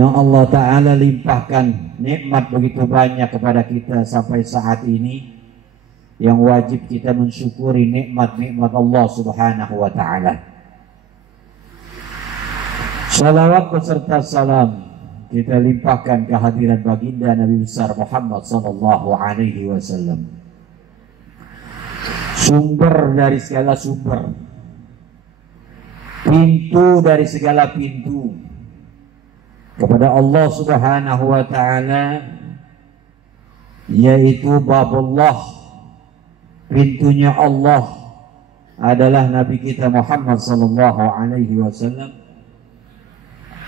yang Allah Ta'ala limpahkan nikmat begitu banyak kepada kita sampai saat ini, yang wajib kita mensyukuri nikmat-nikmat Allah Subhanahu wa Ta'ala. Salawat beserta salam kita limpahkan kehadiran baginda Nabi besar Muhammad sallallahu alaihi wasallam, sumber dari segala sumber, pintu dari segala pintu kepada Allah Subhanahu wa Ta'ala, yaitu babullah, pintunya Allah adalah Nabi kita Muhammad sallallahu alaihi wasallam.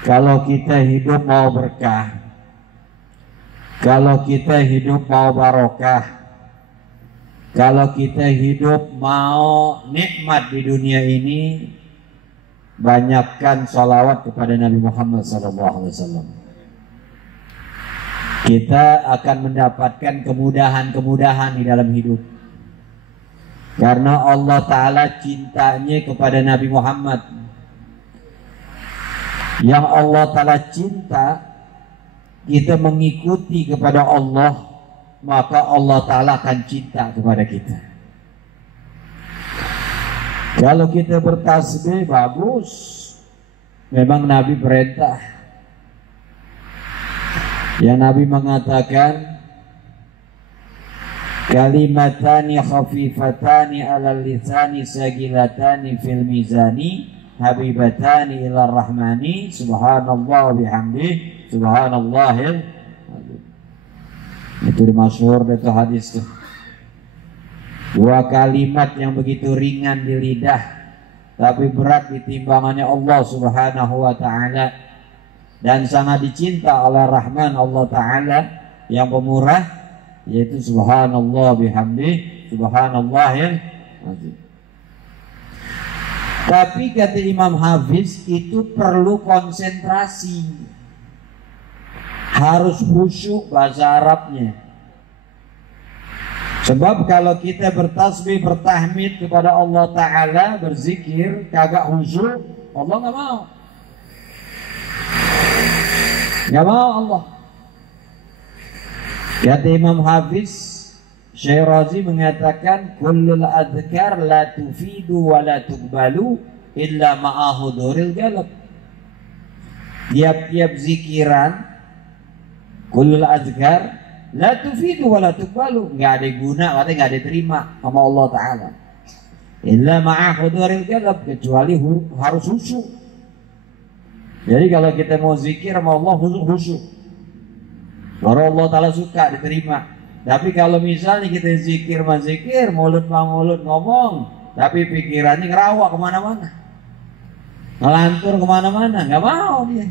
Kalau kita hidup mau berkah, kalau kita hidup mau barokah, kalau kita hidup mau nikmat di dunia ini, banyakkan salawat kepada Nabi Muhammad SAW. Kita akan mendapatkan kemudahan-kemudahan di dalam hidup, karena Allah Ta'ala cintanya kepada Nabi Muhammad. Yang Allah Ta'ala cinta, kita mengikuti kepada Allah, maka Allah Ta'ala akan cinta kepada kita. Kalau kita bertasbih bagus, memang Nabi perintah. Yang Nabi mengatakan, kalimatani khafifatani alal lisani sagilatani fil mizani habibatani ila rahmani subhanallah bihamdih subhanallahil. Itu masyhur itu hadis tuh. Dua kalimat yang begitu ringan di lidah tapi berat di timbangannya Allah Subhanahu wa Ta'ala, dan sangat dicinta oleh Rahman Allah Ta'ala yang pemurah, yaitu subhanallah bihamdih subhanallahil azim. Tapi kata Imam Hafiz, itu perlu konsentrasi, harus khusyuk bahasa Arabnya. Sebab kalau kita bertasbih bertahmid kepada Allah Ta'ala, berzikir kagak khusyuk, Allah nggak mau. Nggak mau Allah. Kata Imam Hafiz, Syekh Razi mengatakan, kullul adhkar la tufidu wa la tuqbalu illa ma'a huduril galab. Tiap-tiap zikiran, kullul adhkar la tufidu wa la tuqbalu, nggak ada guna, artinya nggak ada terima sama Allah Ta'ala, illa ma'a huduril galab, kecuali harus khusyuk. Jadi kalau kita mau zikir sama Allah khusyuk, baru Allah Ta'ala suka, diterima. Tapi kalau misalnya kita zikir mazikir, mulut ngomong, tapi pikirannya ngerawak kemana-mana, ngelantur kemana-mana, nggak mau dia.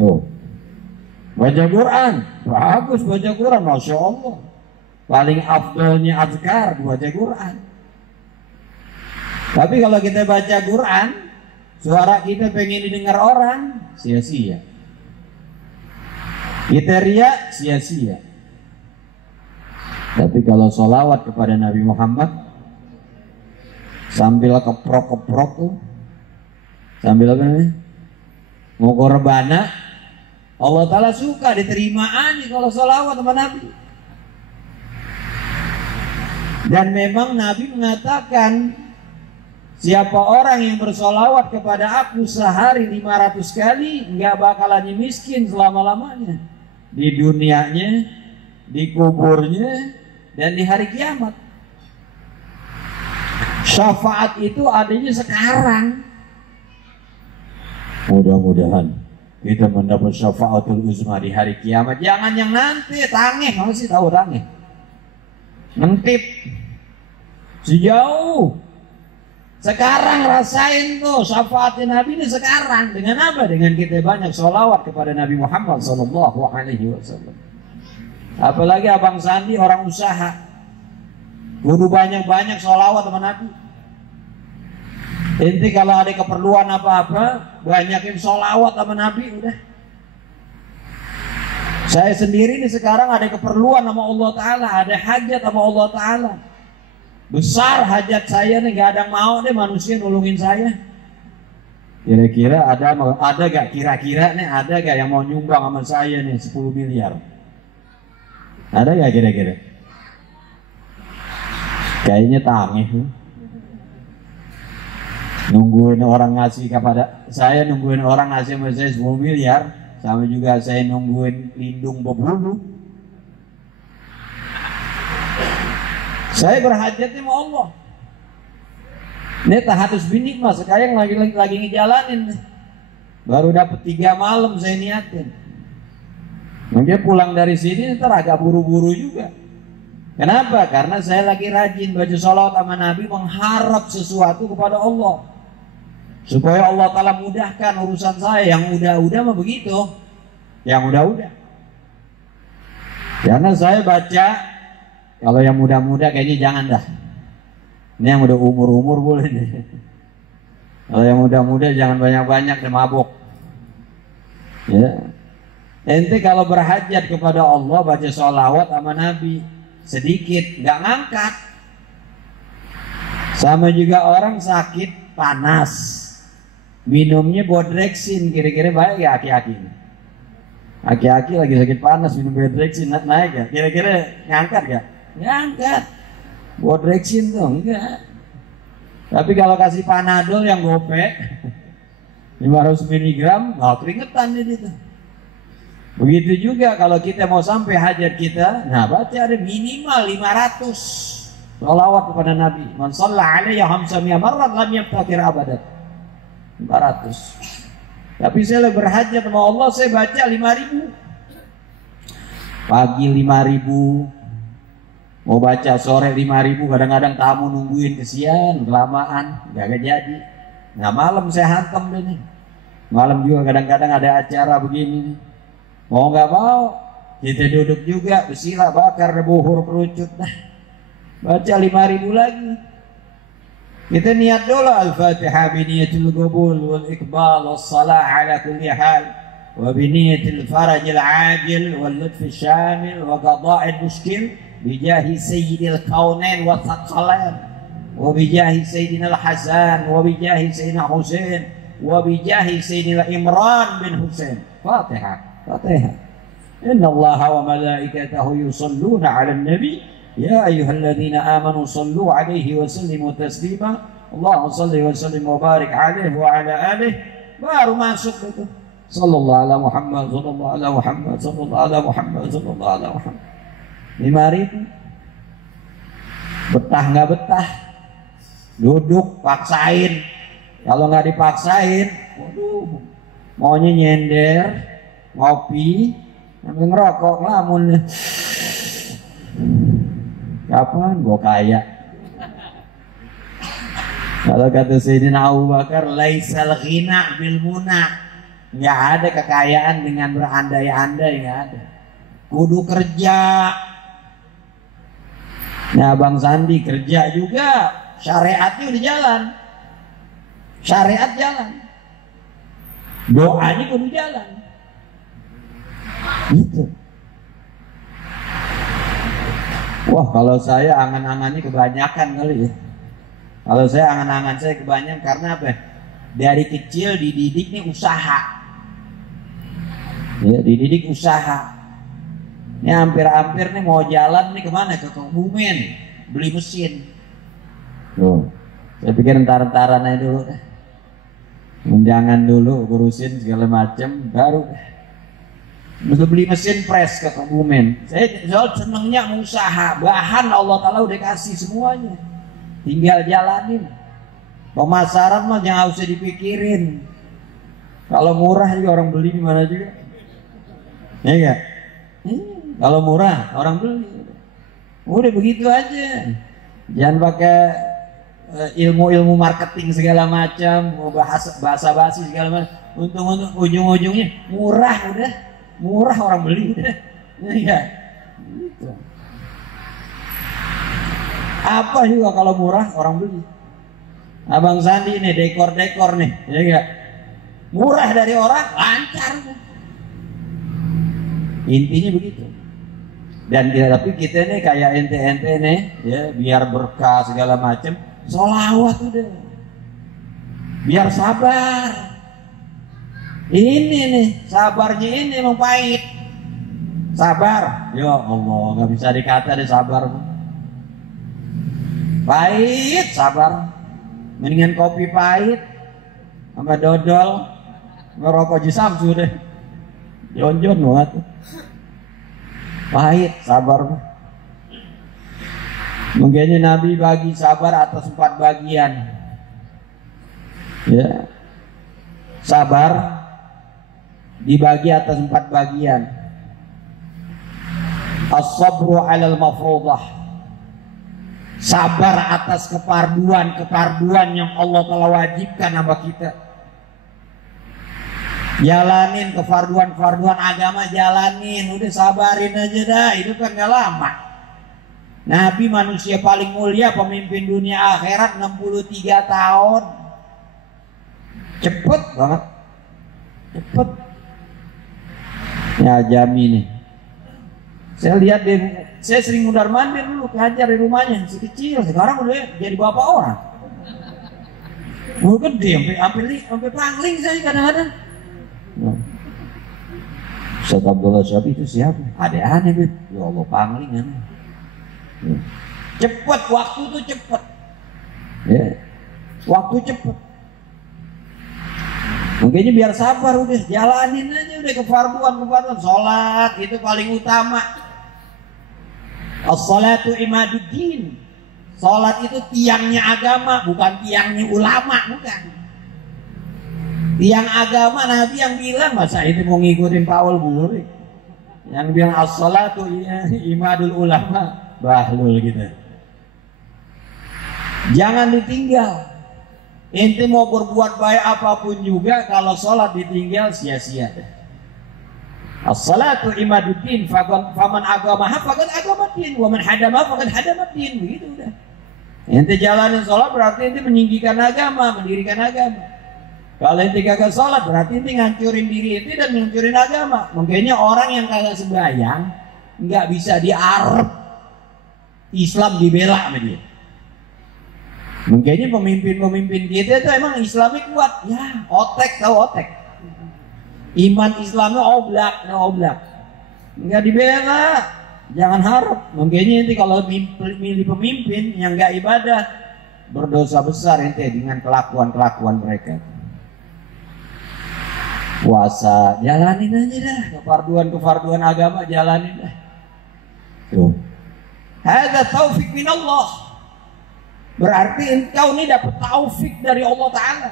Oh, baca Quran, bagus baca Quran, masya Allah. Paling afdolnya azkar baca Quran. Tapi kalau kita baca Quran, suara kita pengen didengar orang, sia-sia. Kita riak, sia-sia. Tapi kalau sholawat kepada Nabi Muhammad sambil keprok-keprok tuh, sambil apa namanya, mau korbana, Allah Ta'ala suka, diterima aja kalau sholawat sama Nabi. Dan memang Nabi mengatakan, siapa orang yang bersolawat kepada aku sehari 500 kali, nggak bakalan miskin selama-lamanya, di dunianya, di kuburnya, dan di hari kiamat. Syafaat itu adanya sekarang. Mudah-mudahan kita mendapat syafaatul uzma di hari kiamat. Jangan yang nanti, tangeh, masih tahu tangeh, ngentip sejauh. Sekarang rasain tuh syafaatnya Nabi ini sekarang. Dengan apa? Dengan kita banyak sholawat kepada Nabi Muhammad SAW. Apalagi Abang Sandi orang usaha, kudu banyak-banyak sholawat sama Nabi. Inti kalau ada keperluan apa-apa, banyakin sholawat sama Nabi udah. Saya sendiri nih sekarang ada keperluan sama Allah Ta'ala, ada hajat sama Allah Ta'ala. Besar hajat saya nih, gak ada yang mau deh manusia nulungin saya. Kira-kira ada gak kira-kira nih, ada gak yang mau nyumbang sama saya nih 10 miliar? Ada gak kira-kira? Kayaknya tangih. Nungguin orang ngasih kepada saya, nungguin orang ngasih sama saya 10 miliar, sama juga saya nungguin lindung berbulu. Saya berhajat sama Allah. Ini tahatus bini mas, sekarang lagi ngejalanin. Baru dapat 3 malam saya niatin. Mungkin pulang dari sini ntar agak buru-buru juga. Kenapa? Karena saya lagi rajin baca sholawat sama Nabi, mengharap sesuatu kepada Allah, supaya Allah Ta'ala mudahkan urusan saya. Yang udah-udah mah begitu, yang udah-udah. Karena saya baca, kalau yang muda-muda kayaknya jangan dah. Ini yang udah umur-umur boleh deh. Kalau yang muda-muda jangan banyak-banyak dan mabuk. Ya. Ente kalau berhajat kepada Allah baca sholawat sama Nabi sedikit, nggak ngangkat. Sama juga orang sakit panas, minumnya Bodrexin, kira-kira baik ya aki-aki? Aki-aki lagi sakit panas minum Bodrexin naik ya? Kira-kira ngangkat gak? Ngangkat. Bodrexin tuh enggak. Tapi kalau kasih Panadol yang gopek 500 mg, nggak keringetan dia itu. Begitu juga kalau kita mau sampai hajat kita, nah baca ada minimal 500 sholawat kepada Nabi. Man shalla alaiya 500 marrat lam yaftakir abadan. 500. Tapi saya berhajat sama Allah, saya baca 5.000. Pagi 5.000. Mau baca sore 5.000, kadang-kadang tamu nungguin kesian, kelamaan, gak jadi. Nah malam saya hantam deh nih. Malam juga kadang-kadang ada acara begini nih. Mau gak mau, kita duduk juga, bersilah bakar buhur perucut dah. Baca 5.000 lagi. Kita niat dulu Al-Fatihah biniyatil qabul wal iqbal was salah ala kulli hal wa biniyatil faraj al-ajil wal lutf al-shamil wa qada' al-mushkil bijahi sayyidil kaunain wa thaqalain wa bijahi sayyidina al-Hasan wa bijahi sayyidina Husain wa bijahi sayyidina Imran bin Husain. Fatihah. Fatihah. Inna Allah wa malaikatahu yusalluna 'alan nabi ya ayyuhalladzina amanu sallu 'alaihi wa sallimu taslima. Allahumma shalli wa sallim wa barik 'alaihi wa 'ala alihi. Baru masuk itu. Sallallahu ala Muhammad, sallallahu ala Muhammad, sallallahu ala Muhammad, sallallahu ala Muhammad. 5.000. Betah nggak betah, duduk paksain. Kalau nggak dipaksain, waduh, maunya nyender, ngopi, sambil ngerokok, ngelamun. Kapan gua kaya? Kalau kata Sayyidina Abu Bakar, laisal ghina bil muna. Nggak ada kekayaan dengan berandai-andai, nggak ada. Kudu kerja. Nah Bang Sandi kerja juga, syariatnya udah jalan, syariat jalan, doanya kudu jalan, gitu. Wah kalau saya angan-angannya kebanyakan kali ya. Kalau saya angan-angan saya kebanyakan karena apa? Dari kecil dididik nih usaha, ya dididik usaha. Ini hampir-hampir nih mau jalan nih kemana? Ke Kebumen beli mesin. Loh, saya pikir entar-entaran aja dulu, undangan dulu, urusin segala macam, baru mesti beli mesin pres ke Kebumen. Saya soal senengnya usaha, bahan Allah Ta'ala udah kasih semuanya, tinggal jalanin. Pemasaran mah jangan usah dipikirin. Kalau murah juga orang beli di mana juga, ya enggak? Kalau murah orang beli, udah begitu aja. Jangan pakai ilmu-ilmu marketing segala macam, bahasa basi segala macam. Untung ujung-ujungnya murah udah, murah orang beli udah, ya. Gitu. Apa juga kalau murah orang beli. Abang Sandi nih dekor-dekor nih, ya enggak? Murah dari orang lancar. Intinya begitu. Dan tapi kita nih kayak ente-ente nih, ya biar berkah segala macam, sholawat udah, biar sabar. Ini nih, sabarnya ini emang pahit. Sabar, ya Allah, nggak bisa dikata deh sabar. Pahit, sabar. Mendingan kopi pahit sama dodol, ngerokok Samsu deh. Jonjon banget. Pahit, sabar. Mungkin Nabi bagi sabar atas 4 bagian. Ya, sabar dibagi atas 4 bagian. As-sabru 'alal mafruḍah, sabar atas kefarduan yang Allah telah wajibkan sama kita. Jalanin kefarduan agama, jalanin, udah sabarin aja dah, hidup kan gak lama. Nabi manusia paling mulia, pemimpin dunia akhirat, 63 tahun. Cepet banget, cepet. Ya Jami nih, saya lihat deh, saya sering mundar mandir dulu ngajar di rumahnya, si kecil, sekarang udah jadi bapak orang. Mau gede, sampai pangling saya kadang-kadang. Ustaz Abdullah Syafi itu siapa? Ada aneh bet, ya Allah pangling aneh. Cepet, waktu tuh cepet. Ya, waktu cepet. Mungkinnya biar sabar, udah jalanin aja udah kefarduan. Sholat itu paling utama. As-salatu imaduddin. Sholat itu tiangnya agama, bukan tiangnya ulama, bukan. Tiang agama Nabi yang bilang, masa itu mau ngikutin Paul Buri yang bilang as-salatu imadul ulama, bahlul gitu. Jangan ditinggal. Inti mau berbuat baik apapun juga, kalau sholat ditinggal sia-sia. As-salatu imaduddin, faman agamaha faqad agamaddin, wa man hadamaha faqad hadamaddin, begitu udah. Inti jalanin sholat berarti inti meninggikan agama, mendirikan agama. Kalau inti kagak sholat berarti inti ngancurin diri inti dan ngancurin agama. Makanya orang yang kagak sembahyang nggak bisa diarep Islam dibela sama dia. Makanya pemimpin-pemimpin kita itu emang Islamnya kuat. Ya, otek, tahu otek. Iman Islamnya oblak. Nggak dibela, jangan harap. Makanya inti kalau milih pemimpin yang nggak ibadah, berdosa besar inti dengan kelakuan mereka. Puasa, jalanin aja dah. Kefarduan agama, jalanin dah. Tuh. Hadza taufik min Allah. Berarti engkau ini dapat taufik dari Allah Ta'ala.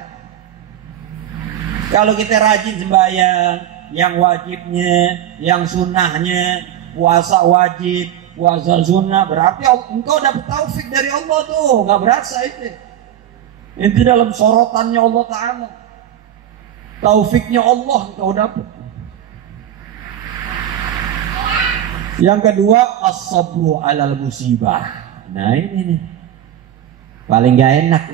Kalau kita rajin sembahyang, yang wajibnya, yang sunnahnya, puasa wajib, puasa sunnah, berarti engkau dapat taufik dari Allah tuh. Gak berasa itu. Itu dalam sorotannya Allah Ta'ala. Taufiknya Allah engkau dapat. Yang kedua, as-sabru 'alal musibah. Nah ini nih paling gak enak.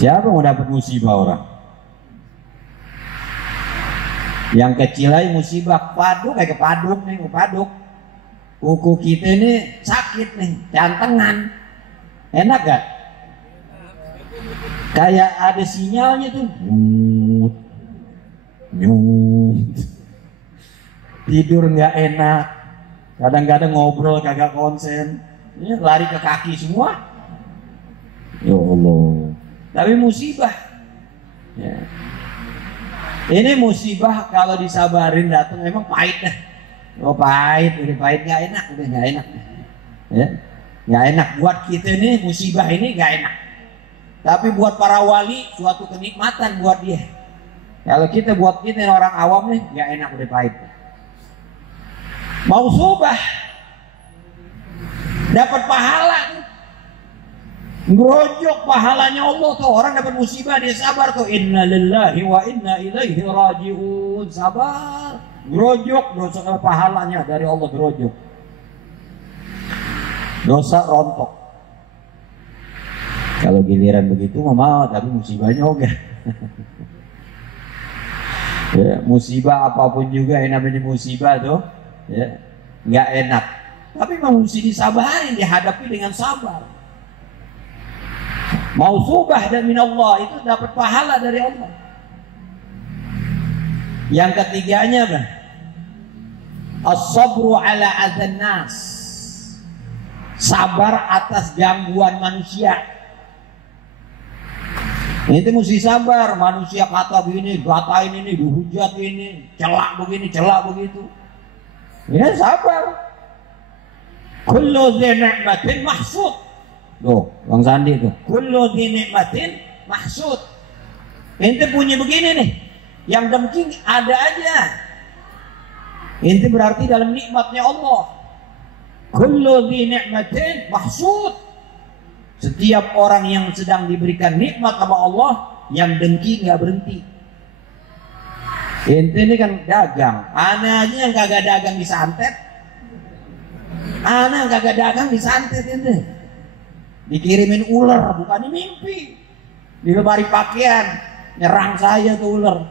Siapa mau dapat musibah orang? Yang kecil aja musibah, paduk kayak kepaduk nih, kepaduk. Kuku kita ini sakit nih, jantengan. Enak gak? Kayak ada sinyalnya tuh. Nyut. Tidur nggak enak. Kadang-kadang ngobrol kagak konsen. Ya, lari ke kaki semua. Ya Allah. Tapi musibah. Ya. Ini musibah kalau disabarin datang memang pahit dah. Oh pahit, udah pahit nggak enak, udah nggak enak. Ya, nggak enak buat kita nih musibah ini nggak enak. Tapi buat para wali suatu kenikmatan buat dia. Kalau kita buat kita orang awam nih nggak enak, udah pahit. Mau subah dapat pahala, ngerojok pahalanya Allah tuh. Orang dapat musibah dia sabar tuh. Inna lillahi wa inna ilaihi raji'un. Sabar, ngerojok dosa pahalanya dari Allah, ngerojok dosa rontok. Kalau giliran begitu mau, tapi musibahnya enggak. Ya, musibah apapun juga yang namanya musibah tuh, ya, nggak enak. Tapi mau mesti disabarin, dihadapi dengan sabar. Mau subah dan minallah itu dapat pahala dari Allah. Yang ketiganya apa? As-sabru ala adzan nas. Sabar atas gangguan manusia. Itu mesti sabar. Manusia kata begini, katain ini, dihujat ini, celak begini, celak begitu. Ya sabar. Kullu dzi ni'matin mahsud. Loh, Bang Sandi tuh. Kullu dzi ni'matin mahsud. Ente punya begini nih, yang dengki ada aja. Ente berarti dalam nikmatnya Allah. Kullu dzi ni'matin mahsud. Setiap orang yang sedang diberikan nikmat sama Allah, yang dengki nggak berhenti. Ente ini kan dagang, ana aja yang kagak dagang disantet. Ana kagak dagang disantet ente. Dikirimin ular, bukannya mimpi. Di lemari pakaian, nyerang saya tuh ular.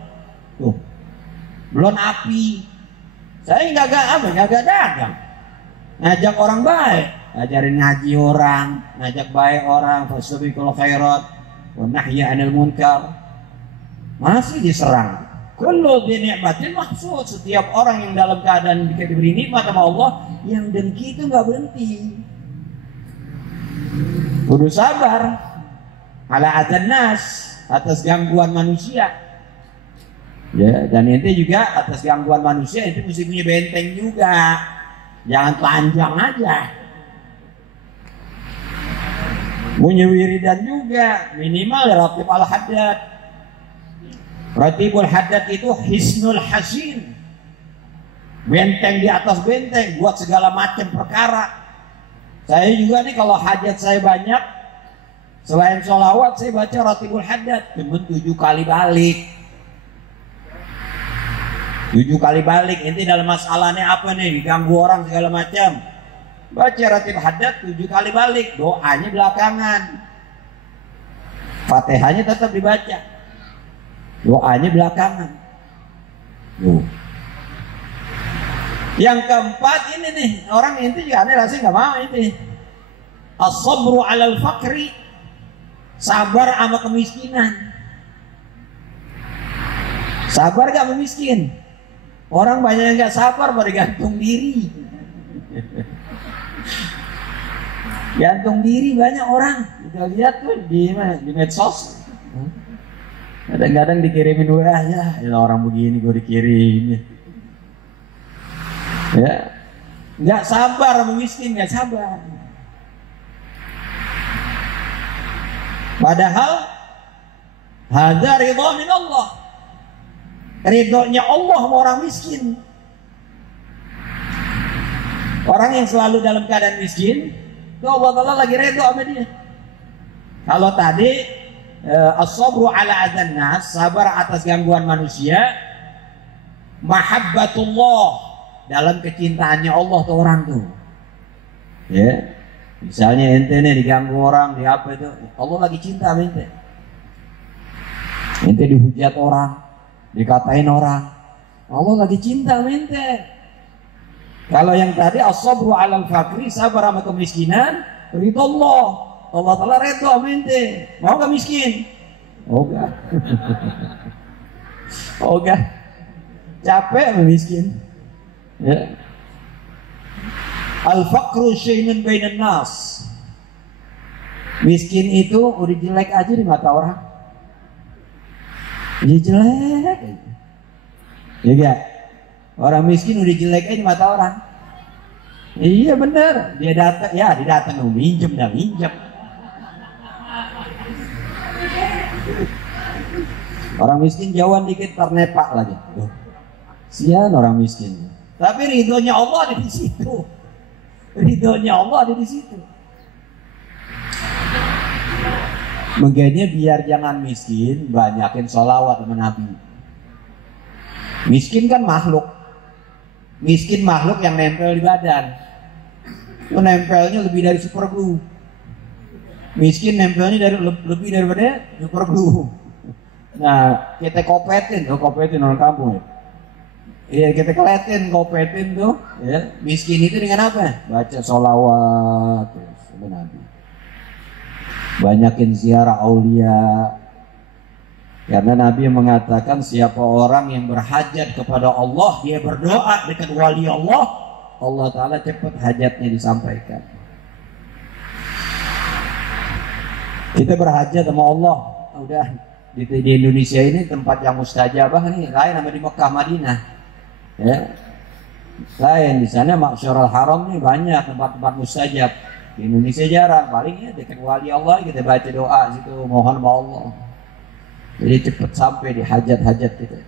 Tuh, belum api. Saya nggak dagang. Ngajak orang baik, ngajarin ngaji orang, ngajak baik orang, fastabiqul khairat, wa nahya 'anil munkar. Masih diserang. Kullu bi ni'matin mahsud. Setiap orang yang dalam keadaan diberi nikmat sama Allah, yang dengki itu nggak berhenti. Kudu sabar ala adzan nas, atas gangguan manusia. Ya, dan ente juga atas gangguan manusia itu mesti punya benteng juga. Jangan telanjang aja. Punya wiridan juga, minimal ratib al-haddad. Ratibul haddad itu hisnul hasin. Benteng di atas benteng buat segala macam perkara. Saya juga nih kalau hajat saya banyak, selain sholawat saya baca ratibul haddad, cuma 7 kali balik. 7 kali balik. Inti dalam masalahnya apa nih? Diganggu orang segala macam. Baca ratib haddad 7 kali balik. Doanya belakangan. Fatihahnya tetap dibaca. Doanya belakangan. Tuh. Yang keempat ini nih, orang inti juga aneh rasanya nggak mau ini. As-sabru 'alal faqri. Sabar sama kemiskinan. Sabar gak memiskin? Orang banyak yang gak sabar pada gantung diri. Gantung diri banyak orang. Kita lihat tuh di medsos. Kadang-kadang dikirimin WA, ya orang begini gue dikirimin. Ya, nggak sabar sama miskin, nggak sabar. Padahal hadza ridha min Allah. Ridhonya Allah sama orang miskin. Orang yang selalu dalam keadaan miskin, itu Allah Ta'ala lagi ridho sama dia. Kalau tadi as-sabru ala adzan nas, sabar atas gangguan manusia, mahabbatullah, dalam kecintaannya Allah tuh orang tuh. Ya. Misalnya ente nih diganggu orang, di apa itu? Allah lagi cinta sama ente. Ente dihujat orang, dikatain orang, Allah lagi cinta sama ente. Kalau yang tadi as-sabru 'alal faqri, sabar sama kemiskinan, ridho Allah. Allah Ta'ala ridho sama ente. Mau gak miskin? Oh gak. Oh gak. Capek sama miskin. Ya. Al-faqru syai'un bainan nas. Miskin itu udah jelek aja di mata orang. Dia jelek. Ya gak? Orang miskin udah jelek aja di mata orang. Iya bener. Dia datang minjem. Orang miskin jauhan dikit ternepak lagi. Sian orang miskin. Tapi ridhonya Allah ada di situ. Ridhonya Allah ada di situ. Makanya biar jangan miskin, banyakin sholawat sama Nabi. Miskin kan makhluk. Miskin makhluk yang nempel di badan. Itu nempelnya lebih dari super glue. Miskin nempelnya lebih daripada super glue. Nah, kita kopetin orang kampung ya. Iya, kita keliatin, kopetin tuh, ya. Miskin itu dengan apa? Baca sholawat terus sama Nabi. Banyakin ziarah aulia. Karena Nabi mengatakan siapa orang yang berhajat kepada Allah, dia berdoa dekat wali Allah, Allah Ta'ala cepat hajatnya disampaikan. Kita berhajat sama Allah, udah di Indonesia ini tempat yang mustajabah nih, lain sama di Mekah Madinah, ya. Lain di sana Masyarul Haram nih banyak tempat-tempat mustajab. Di Indonesia jarang, paling ya dekat wali Allah kita baca doa situ, mohon sama Allah. Jadi cepat sampai di hajat-hajat kita.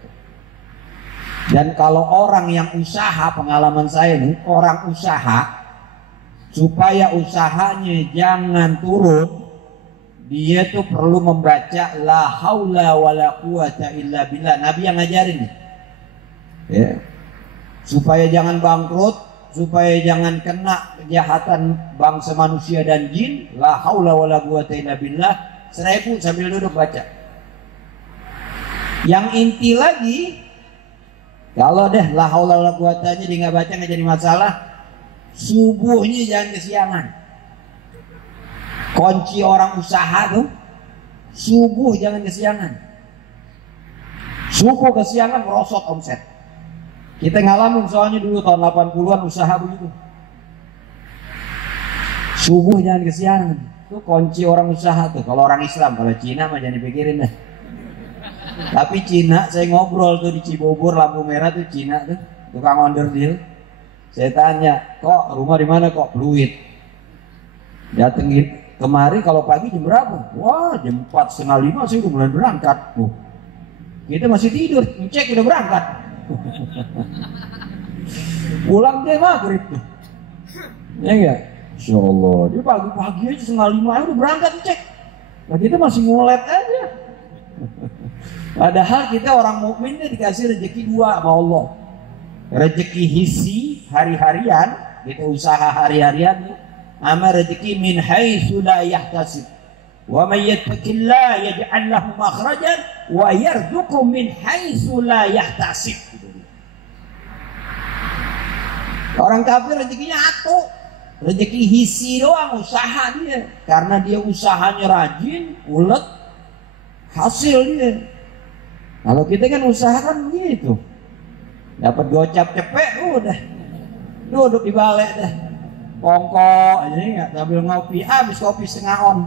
Dan kalau orang yang usaha, pengalaman saya nih, orang usaha supaya usahanya jangan turun, dia tuh perlu membaca la haula wala quwata illa billah. Nabi yang ngajarin nih. Ya. Supaya jangan bangkrut, supaya jangan kena kejahatan bangsa manusia dan jin, la haula wala quwata illa billah 1000 sambil duduk baca. Yang inti lagi, kalau deh la haula wala quwatanya dia nggak baca nggak jadi masalah, subuhnya jangan kesiangan. Kunci orang usaha tuh subuh jangan kesiangan. Subuh kesiangan merosot omset. Kita ngalamin soalnya dulu tahun 80-an usaha begitu. Subuh jangan kesiangan. Itu kunci orang usaha tuh. Kalau orang Islam, kalau Cina mah jangan dipikirin deh. Tapi Cina, saya ngobrol tuh di Cibubur lampu merah tuh Cina tuh, tukang onderdil. Saya tanya, kok rumah di mana kok? Pluit. Datengin kemari kalau pagi jam berapa? Wah jam 4:30 saya udah mulai berangkat. Kita masih tidur, cek udah berangkat. Pulang dia maghrib tuh. Ya enggak? Insya Allah, dia pagi-pagi aja 4:30 udah berangkat cek. Nah kita masih ngulet aja. Padahal kita orang mukmin dikasih rezeki dua sama Allah. Rezeki hissi hari-harian, kita usaha hari-harian, sama rezeki min haitsu la yahtasib. Wa may yattaqillaha yaj'al lahu makhrajan wa yarzuqhu min haitsu la yahtasib. Orang kafir rezekinya atu, rezeki hissi doang, usaha dia. Karena dia usahanya rajin, ulet, hasil dia. Kalau kita kan usaha kan begitu, dapat gocap cepet udah duduk di balai dah, kongko aja nggak sambil ngopi, habis kopi setengah on,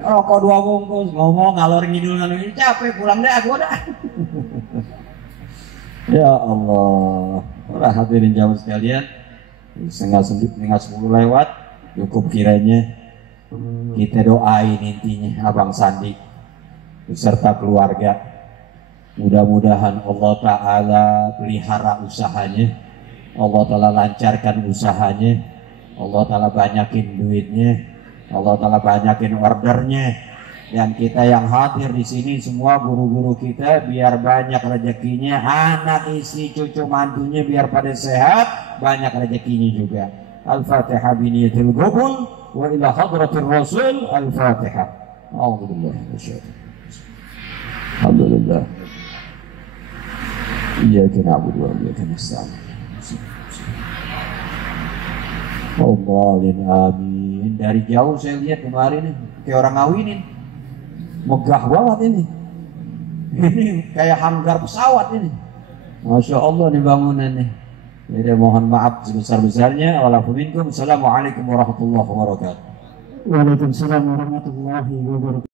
rokok 2 bungkus, ngomong ngalor ngidul capek, pulang deh aku dah. Ya Allah, orang hadirin jamaah sekalian, setengah 10 lewat, cukup kiranya kita doain intinya Abang Sandi beserta keluarga. Mudah-mudahan Allah Ta'ala pelihara usahanya, Allah Ta'ala lancarkan usahanya, Allah Ta'ala banyakin duitnya, Allah Ta'ala banyakin ordernya. Dan kita yang hadir di sini semua guru-guru kita biar banyak rezekinya, anak istri cucu mantunya biar pada sehat, banyak rezekinya juga. Al-Fatihah biniyatil qabul wa ila hadratir Rasul. Al-Fatihah. Alhamdulillah. Iyyaka na'budu wa iyyaka nasta'in. Allahumma amin. Dari jauh saya lihat kemarin nih, kayak orang ngawinin. Megah banget ini. Ini kayak hanggar pesawat ini. Masya Allah nih bangunan nih. Jadi mohon maaf sebesar-besarnya. Assalamualaikum warahmatullahi wabarakatuh. Waalaikumsalam warahmatullahi wabarakatuh.